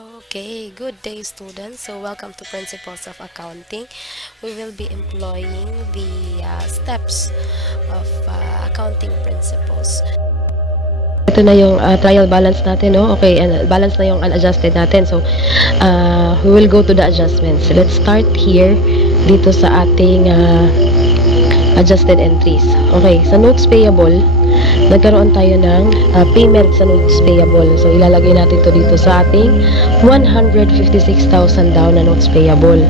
Okay, good day students. So welcome to Principles of Accounting. We will be employing the steps of accounting principles. Ito na yung trial balance natin, no? Okay, and balance na yung unadjusted natin. So, we will go to the adjustments. Let's start here dito sa ating adjusted entries. Okay, sa notes payable, nagkaroon tayo ng payment sa notes payable. So, ilalagay natin to dito sa ating 156,000 down na notes payable.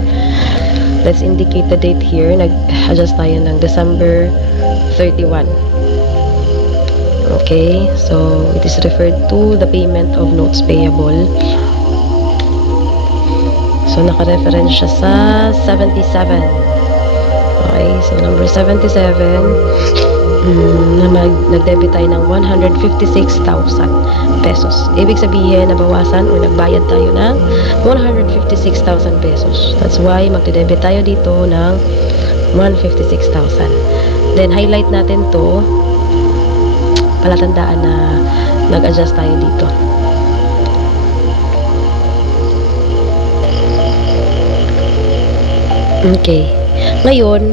Let's indicate the date here. Nag-adjust tayo ng December 31. Okay, so it is referred to the payment of notes payable. So, naka-reference siya sa 77. Okay, so number 77, nag-debit tayo ng 156,000 pesos. Ibig sabihin, nabawasan o nagbayad tayo ng 156,000 pesos. That's why, magde-debit tayo dito ng 156,000. Then, highlight natin to, palatandaan na nag-adjust tayo dito. Okay. Ngayon,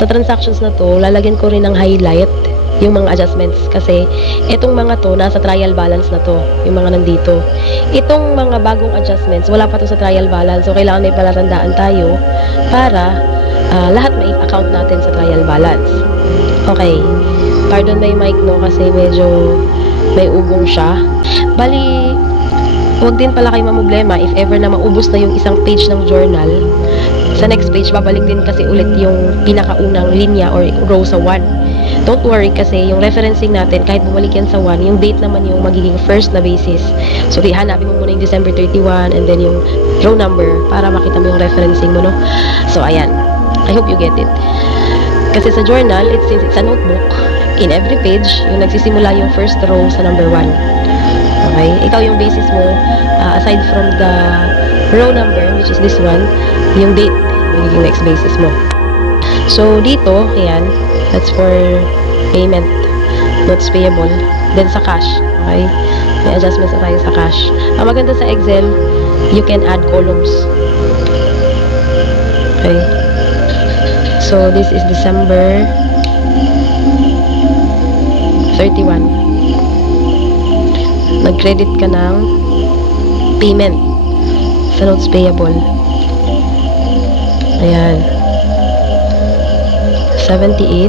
sa transactions na to, lalagyan ko rin ng highlight yung mga adjustments kasi itong mga to, nasa trial balance na to, yung mga nandito. Itong mga bagong adjustments, wala pa to sa trial balance, so kailangan may palatandaan tayo para lahat ma-account natin sa trial balance. Okay. Pardon my mic, no, kasi medyo may ugong siya. Bali, huwag din pala kayo mamblema if ever na maubos na yung isang page ng journal. Sa next page, babalik din kasi ulit yung pinakaunang linya or row sa 1. Don't worry kasi yung referencing natin, kahit bumalik yan sa 1, yung date naman yung magiging first na basis. So, hanapin mo muna yung December 31 and then yung row number para makita mo yung referencing mo, no? So, ayan. I hope you get it. Kasi sa journal, since it's a notebook, in every page, yung nagsisimula yung first row sa number 1. Okay? Ikaw yung basis mo, aside from the row number, which is this one, yung date, yung next basis mo. So, dito, ayan, that's for payment, notes payable, then sa cash. Okay? May adjustments na tayo sa cash. Ang maganda sa Excel, you can add columns. Okay? So, this is December 31. Nag-credit ka ng payment sa notes payable. Ayan. 78.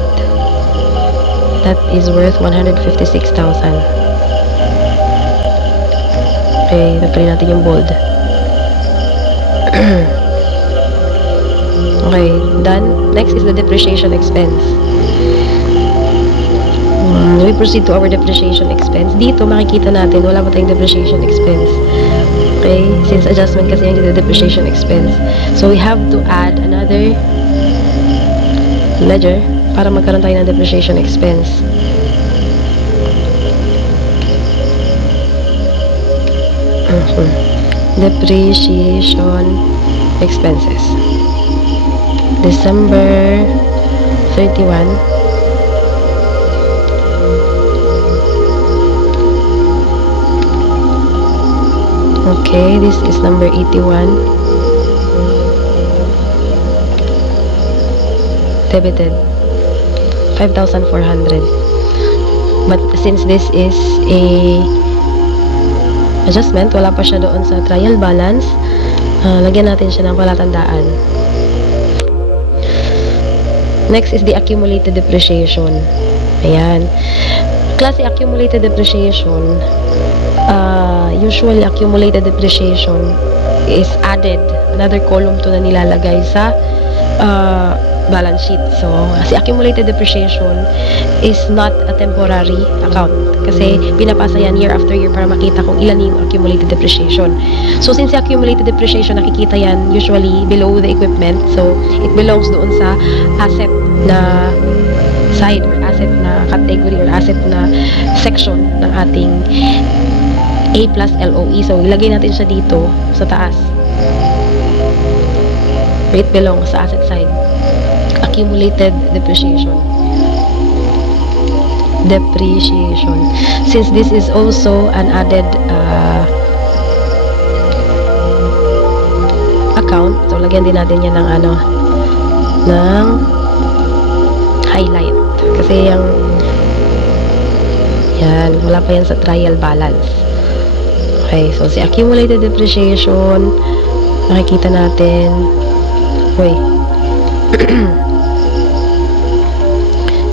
That is worth 156,000. Okay, napili natin yung bold. Okay, done. Next is the depreciation expense. We proceed to our depreciation expense. Dito makikita natin wala pa tayong depreciation expense. Okay? Since adjustment kasi yung depreciation expense. So we have to add another ledger para magkaroon tayo ng depreciation expense. Depreciation expenses. December 31. Okay, this is number 81. Debited 5,400. But since this is a adjustment, wala pa siya doon sa trial balance, lagyan natin siya ng palatandaan. Next is the accumulated depreciation. Ayan. Klase accumulated depreciation, usually accumulated depreciation is added, another column to na nilalagay sa balance sheet. So, si accumulated depreciation is not a temporary account kasi pinapasa yan year after year para makita kung ilan yung accumulated depreciation. So, since si accumulated depreciation, nakikita yan usually below the equipment, so it belongs doon sa asset na side or asset na category or asset na section ng ating A plus LOE. So, ilagay natin siya dito sa taas. It belongs sa asset side. Accumulated depreciation. Since this is also an added, what do you call this? Depreciation. account. So, lagyan din natin yan ng ng highlight. Kasi yan, wala pa yan sa trial balance. Okay, so si accumulated depreciation, makikita natin,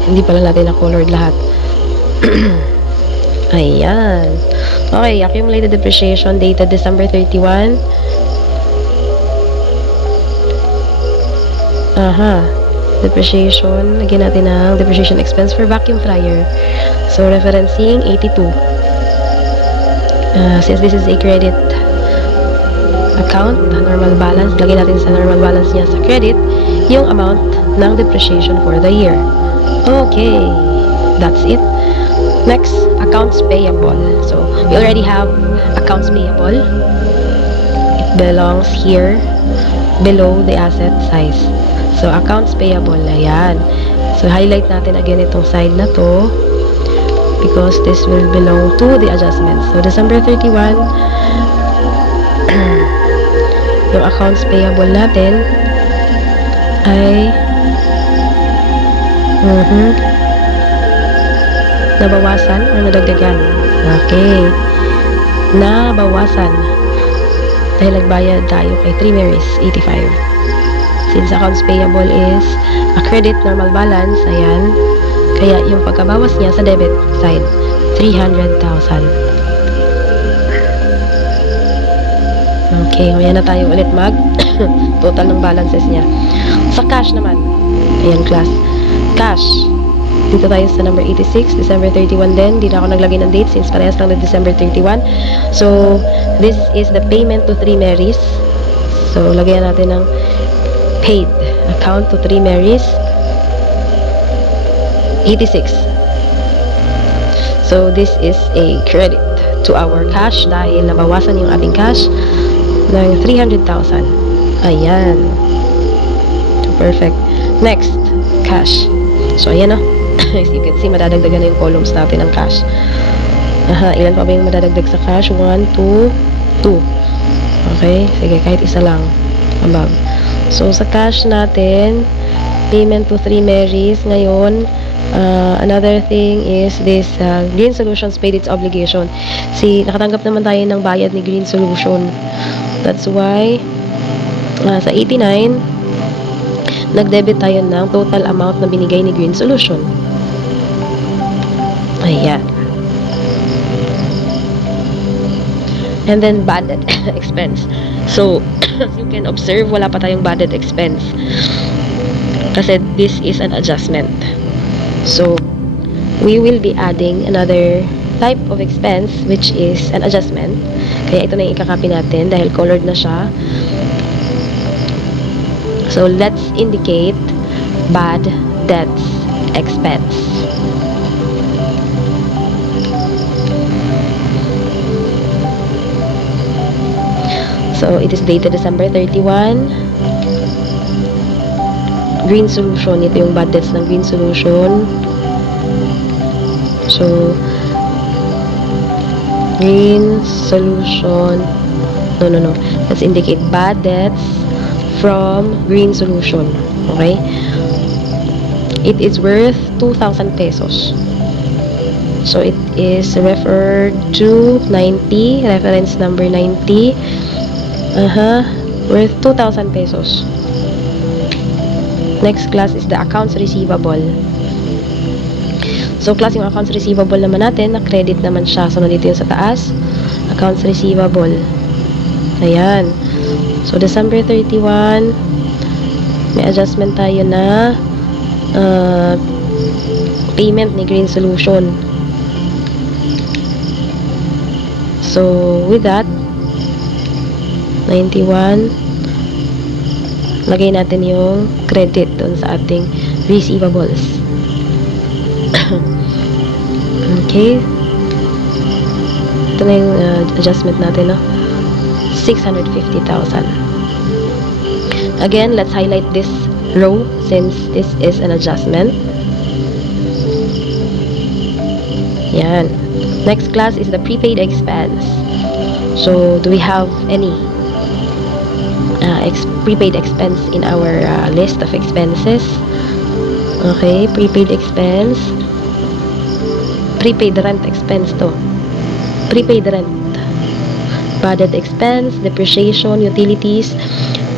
hindi pala natin na-colored lahat. Ayan. Okay, accumulated depreciation dated December 31. Depreciation, lagyan natin ng depreciation expense for vacuum fryer. So, referencing 82. Since this is a credit account, normal balance, lagyan natin sa normal balance niya sa credit, yung amount ng depreciation for the year. Okay, that's it. Next, accounts payable. So, we already have accounts payable. It belongs here, below the asset size. So, accounts payable, ayan. So, highlight natin again itong side na to because this will belong to the adjustments. So, December 31, yung accounts payable natin ay nabawasan o nadagdagan. Okay. Nabawasan. Dahil nagbayad tayo kay 3 Marys, 85. Since accounts payable is a credit normal balance, ayan. Kaya yung pagkabawas niya sa debit side, 300,000. Okay, ayan na tayo ulit mag total ng balances niya. Sa cash naman, ayan class. Cash. Dito tayo sa number 86, December 31 din. Di na ako naglagay ng date since parehas lang na December 31. So, this is the payment to 3 Marys. So, lagyan natin ng paid account to 3 Marys. 86. So, this is a credit to our cash dahil nabawasan yung ating cash ng 300,000. Ayan. Perfect. Next, cash. So, ayan o. As you can see, madadagdagan na yung columns natin ng cash. Ilan pa ba yung madadagdag sa cash? 1, 2, 2. Okay? Sige, kahit isa lang. Above. So, sa cash natin, payment to 3 Marys. Ngayon, another thing is this Green Solutions paid its obligation. Nakatanggap naman tayo ng bayad ni Green Solution. That's why, sa 89, nag-debit tayo ng total amount na binigay ni Green Solution. Ayan. And then, bad debt expense. So, as you can observe, wala pa tayong bad debt expense. Kasi this is an adjustment. So, we will be adding another type of expense which is an adjustment. Kaya ito na yung ikakopy natin dahil colored na siya. So, let's indicate bad debts expense. So, it is dated December 31. Green Solution. Ito yung bad debts ng Green Solution. So, Green Solution. No. Let's indicate bad debts from Green Solution. Okay? It is worth 2,000 pesos. So, it is referred to 90. Reference number 90. Worth 2,000 pesos. Next class is the accounts receivable. So, class yung accounts receivable naman natin, na credit naman siya. So, nandito yung sa taas. Accounts receivable. Ayan. So, December 31, may adjustment tayo na payment ni Green Solution. So, with that, 91, lagay natin yung credit dun sa ating receivables. Okay. Ito na yung adjustment natin, no? 650,000. Again, let's highlight this row since this is an adjustment. Yan. Next class is the prepaid expense. So, do we have any prepaid expense in our list of expenses. Okay, prepaid expense. Prepaid rent expense to. Prepaid rent. Budget expense, depreciation, utilities,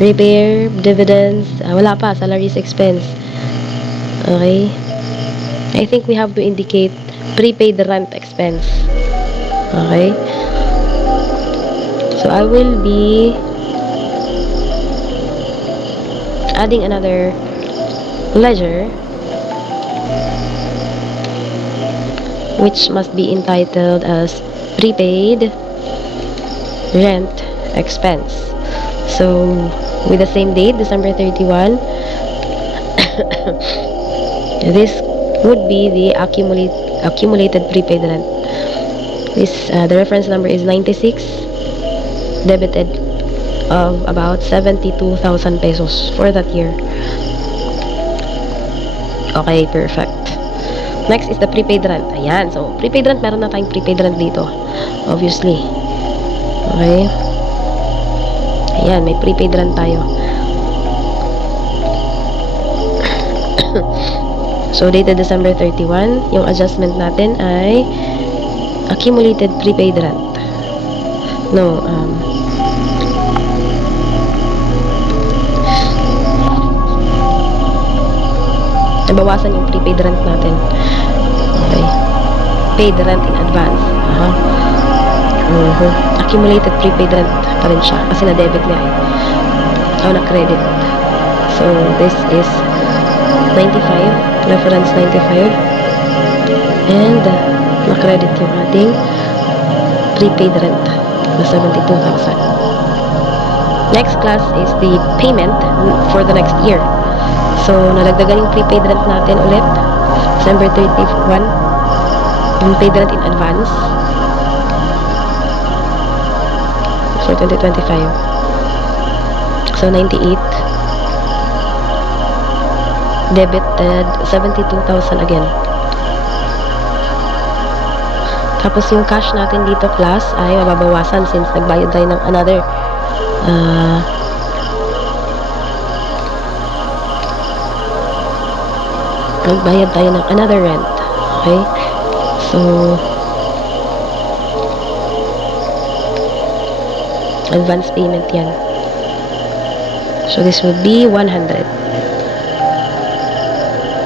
repair, dividends. Wala pa, salaries expense. Okay. I think we have to indicate prepaid rent expense. Okay. So I will be adding another ledger which must be entitled as prepaid rent expense. So with the same date, December 31, this would be the accumulated prepaid rent. The reference number is 96, debited of about 72,000 pesos for that year. Okay, perfect. Next is the prepaid rent. Ayan, so prepaid rent, meron na tayong prepaid rent dito. Obviously. Okay. Ayan, may prepaid rent tayo. So, dated December 31, yung adjustment natin ay accumulated prepaid rent. No, nabawasan yung prepaid rent natin. Okay. Paid rent in advance. Accumulated prepaid rent pa rin siya kasi na-debit nga eh. Na-credit. So, this is 95, reference 95. And, na-credit yung ating prepaid rent na 72,000. Next class is the payment for the next year. So, nalagdagan yung prepaid rent natin ulit. December 31, yung paid rent in advance for 2025. So, 98. Debited 72,000 again. Tapos, yung cash natin dito, class, ay mababawasan since nagbayad tayo ng another nagbayad tayo ng another rent. Okay? So, advance payment yan. So, this would be 100.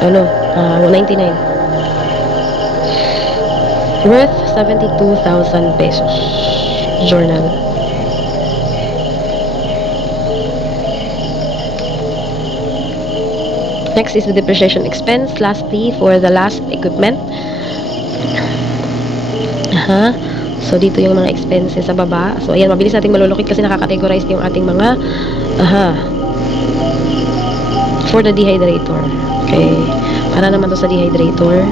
Oh no, 199. Worth 72,000 pesos. Journal. Next is the depreciation expense. Lastly, for the last equipment. So, dito yung mga expenses sa baba. So, ayan, mabilis natin malulukit kasi nakakategorize yung ating mga for the dehydrator. Okay. Para naman to sa dehydrator.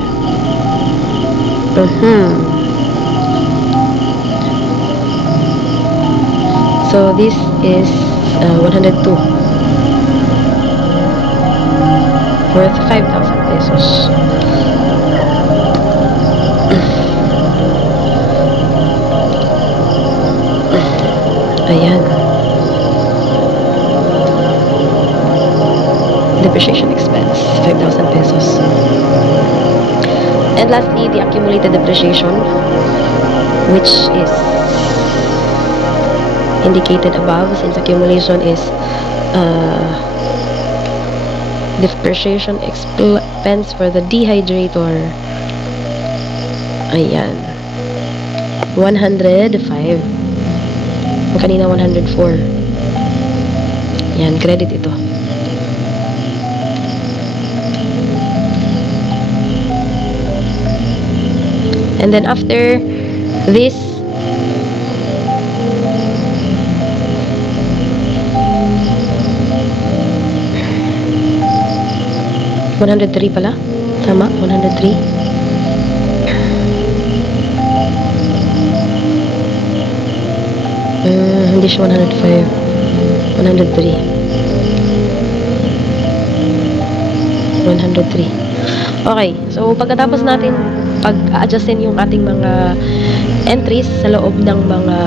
So, this is 102. Worth 5,000 pesos. Ayan. Depreciation expense, 5,000 pesos. And lastly, the accumulated depreciation, which is indicated above since accumulation is depreciation expense for the dehydrator. Ayan. 105. Kanina 104. Ayan, credit ito. And then after this, $103 pala. Tama, 103. Hindi siya 105. 103. 103. Okay, so pagkatapos natin pag-adjustin yung ating mga entries sa loob ng mga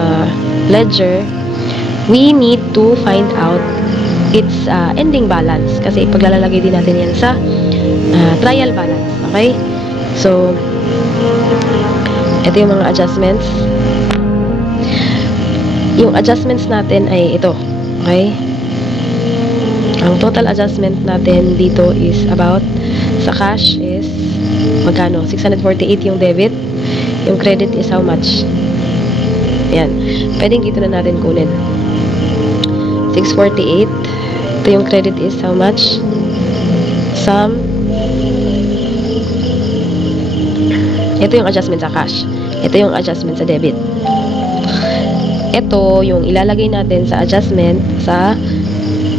ledger, we need to find out its ending balance. Kasi paglalagay din natin yan sa trial balance. Okay? So, ito yung mga adjustments. Yung adjustments natin ay ito. Okay? Ang total adjustment natin dito is about, sa cash is, magkano? 648 yung debit. Yung credit is how much? Ayan. Pwedeng dito na natin kunin. 648. Ito yung credit is how much? Sum. Ito yung adjustment sa cash. Ito yung adjustment sa debit. Ito yung ilalagay natin sa adjustment sa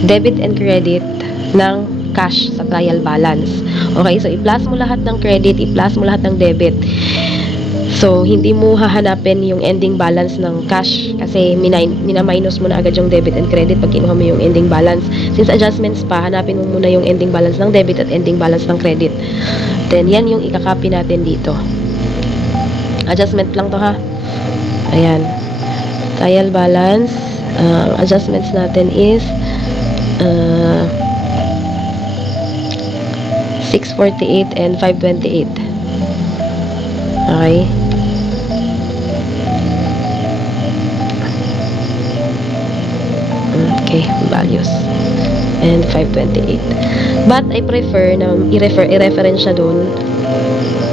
debit and credit ng cash sa trial balance. Okay, so i-plus mo lahat ng credit, i-plus mo lahat ng debit. So, hindi mo hahanapin yung ending balance ng cash kasi mina-minus mo na agad yung debit and credit pag kinuha mo yung ending balance. Since adjustments pa, hanapin mo muna yung ending balance ng debit at ending balance ng credit. Then, yan yung ikakopy natin dito. Adjustment lang to ha. Ayan. Trial balance. Adjustments natin is 648 and 528. Okay. Okay, values. And 528. But I prefer na i-reference siya dun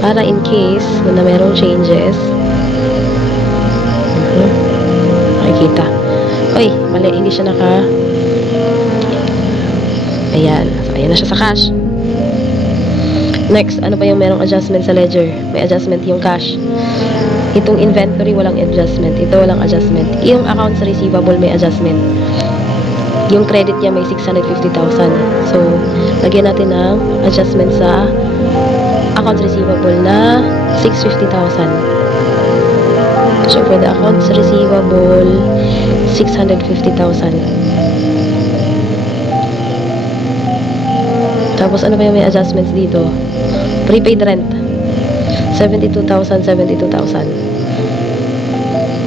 para in case na merong changes. Makikita. Uy, mali, hindi siya ayan. So, ayan na siya sa cash. Next, ano pa yung merong adjustment sa ledger? May adjustment yung cash. Itong inventory, walang adjustment. Ito, walang adjustment. Yung accounts receivable, may adjustment. Yung credit niya, may 650,000. So, lagyan natin ng adjustment sa accounts receivable na 650,000. So, for the accounts receivable, 650,000. Tapos, ano pa yung may adjustments dito? Prepaid rent. 72,000, 72,000.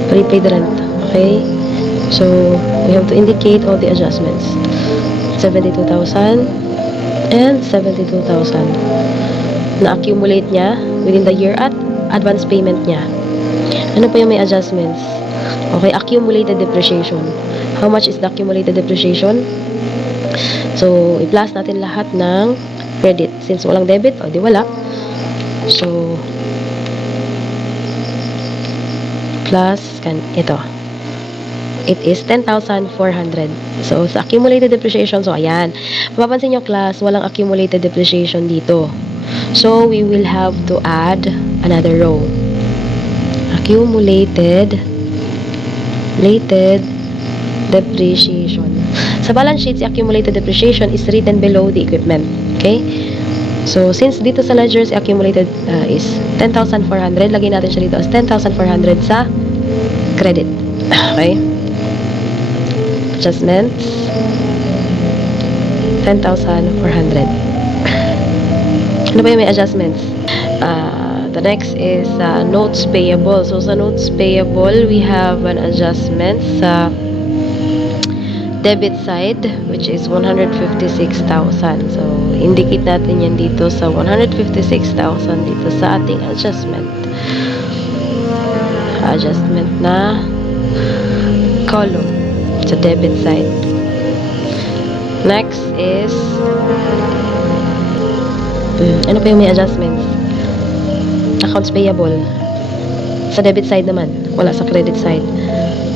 Prepaid rent. Okay? So, we have to indicate all the adjustments. 72,000 and 72,000. Na-accumulate niya within the year at advance payment niya. Ano pa yung may adjustments? Okay, accumulated depreciation. How much is the accumulated depreciation? So, i-plus natin lahat ng credit. Since walang debit, o di wala. So, plus, ito. It is 10,400. So, sa accumulated depreciation, so ayan. Mapapansin nyo, class, walang accumulated depreciation dito. So, we will have to add another row. Accumulated depreciation. Sa balance sheet, si accumulated depreciation is written below the equipment. Okay? So, since dito sa ledger, si accumulated is 10,400, lagay natin siya dito as 10,400 sa credit. Okay? Adjustments. 10,400. Ano ba yung may adjustments? The next is notes payable. So, sa notes payable, we have an adjustment sa debit side, which is 156,000. So, indicate natin yan dito sa 156,000 dito sa ating adjustment. Adjustment na column sa debit side. Next is ano pa yung may adjustments? Accounts payable. Sa debit side naman, wala sa credit side.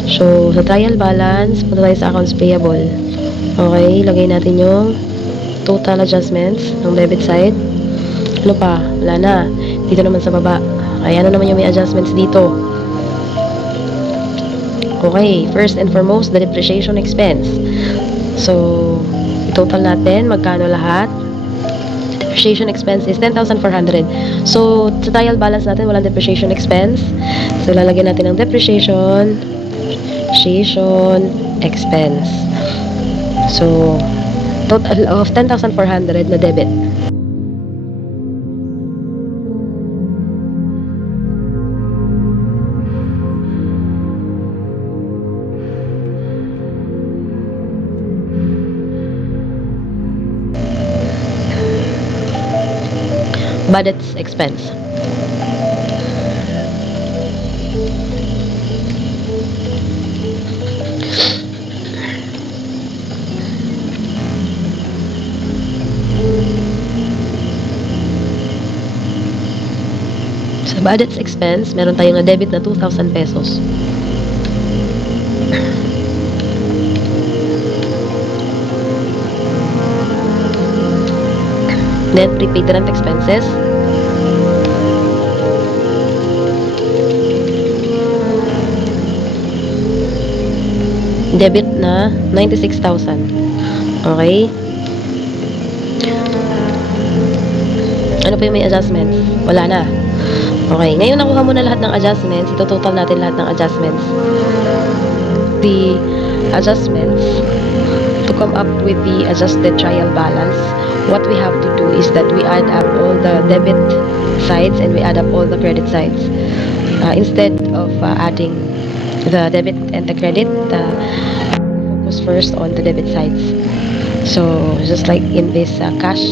So, sa trial balance, punta tayo sa accounts payable. Okay, lagay natin yung total adjustments ng debit side. Ano pa? Wala na. Dito naman sa baba. Ay, ano naman yung may adjustments dito? Okay, first and foremost, the depreciation expense. So, total natin, magkano lahat? Depreciation expense is 10,400. So, sa trial balance natin, walang depreciation expense. So, lalagyan natin ng depreciation expense. So, total of 10,400 na debit. budget's expense. Sa budget's expense, meron tayong na-debit na 2,000 pesos. Then, prepaid rent expenses. Debit na 96,000. Okay? Ano pa yung may adjustments? Wala na. Okay, ngayon nakuha mo na lahat ng adjustments. Ito total natin lahat ng adjustments. The adjustments to come up with the adjusted trial balance, what we have to do is that we add up all the debit sides and we add up all the credit sides. Instead of adding the debit and the credit, focus first on the debit sides. So just like in this cash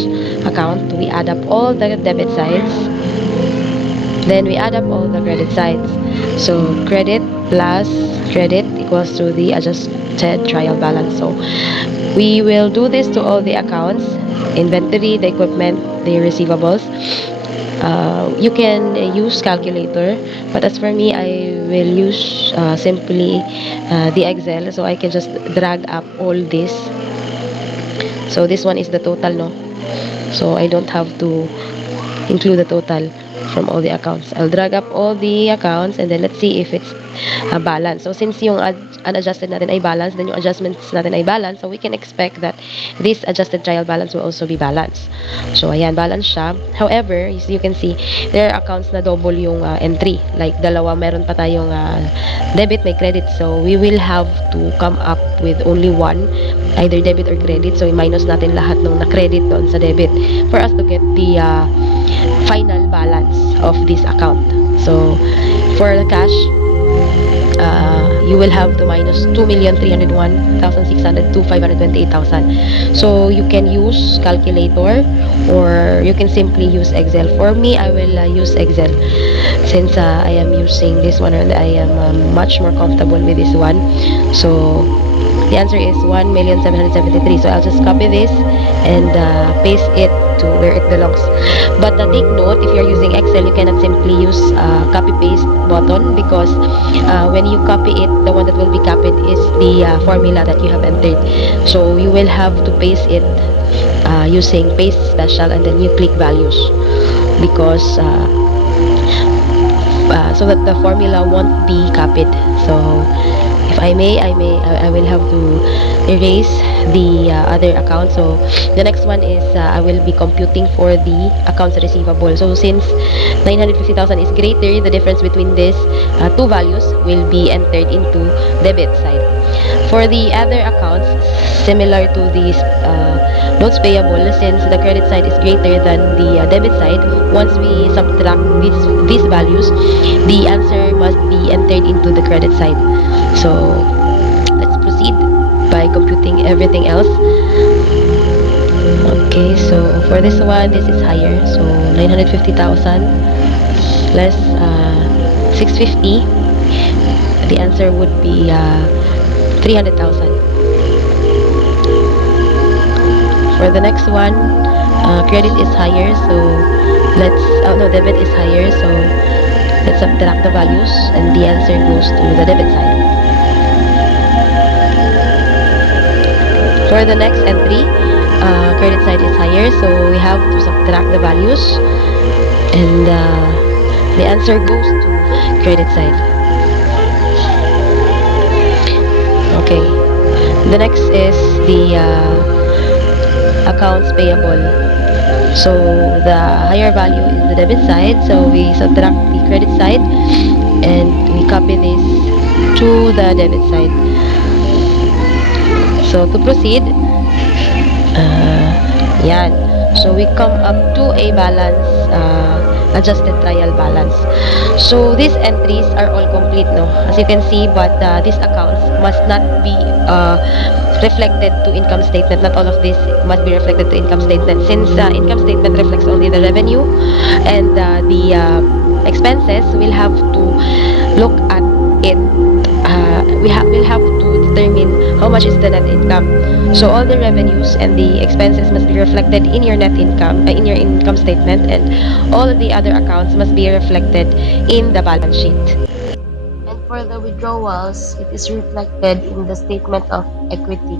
account, we add up all the debit sides, then we add up all the credit sides. So credit plus credit equals to the adjusted trial balance. So we will do this to all the accounts: inventory, the equipment, the receivables. You can use calculator, but as for me, I will use simply the Excel, so I can just drag up all this. So this one is the total, no? So I don't have to include the total from all the accounts. I'll drag up all the accounts and then let's see if it's a balance. So since yung unadjusted natin ay balance, then yung adjustments natin ay balance, so we can expect that this adjusted trial balance will also be balanced. So ayan, balance siya. However, you can see there are accounts na double yung entry. Like dalawa, meron pa tayong debit, may credit. So we will have to come up with only one, either debit or credit. So i-minus natin lahat ng na-credit doon sa debit for us to get the final balance of this account. So for the cash, you will have to minus 2,301,600 to 528,000. So you can use calculator or you can simply use Excel. For me, I will use Excel since I am using this one and I am much more comfortable with this one. So the answer is 1,773,000. So I'll just copy this and paste it to where it belongs. But take note, if you're using Excel, you cannot simply use copy paste button, because when you copy it, the one that will be copied is the formula that you have entered. So you will have to paste it using paste special and then you click values, because so that the formula won't be copied. So if I will have to erase the other account. So the next one is I will be computing for the accounts receivable. So since 950,000 is greater, the difference between these two values will be entered into debit side. For the other accounts, similar to these notes payable, since the credit side is greater than the debit side, once we subtract these values, the answer must be entered into the credit side. So let's proceed by computing everything else. Okay, so for this one, this is higher. So 950,000 less 650. The answer would be 300,000. For the next one, credit is higher, so debit is higher, so let's subtract the values and the answer goes to the debit side. For the next entry, credit side is higher, so we have to subtract the values and the answer goes to credit side. Okay, the next is the accounts payable. So the higher value is the debit side, so we subtract the credit side and we copy this to the debit side. So to proceed, yan. So we come up to a balance, adjusted trial balance. So these entries are all complete, no? As you can see, but these accounts must not be reflected to income statement. Not all of this must be reflected to income statement, since income statement reflects only the revenue and the expenses. We'll have to look at it. We'll have to determine how much is the net income. So all the revenues and the expenses must be reflected in your net income, in your income statement, and all of the other accounts must be reflected in the balance sheet. And for the withdrawals, it is reflected in the statement of equity.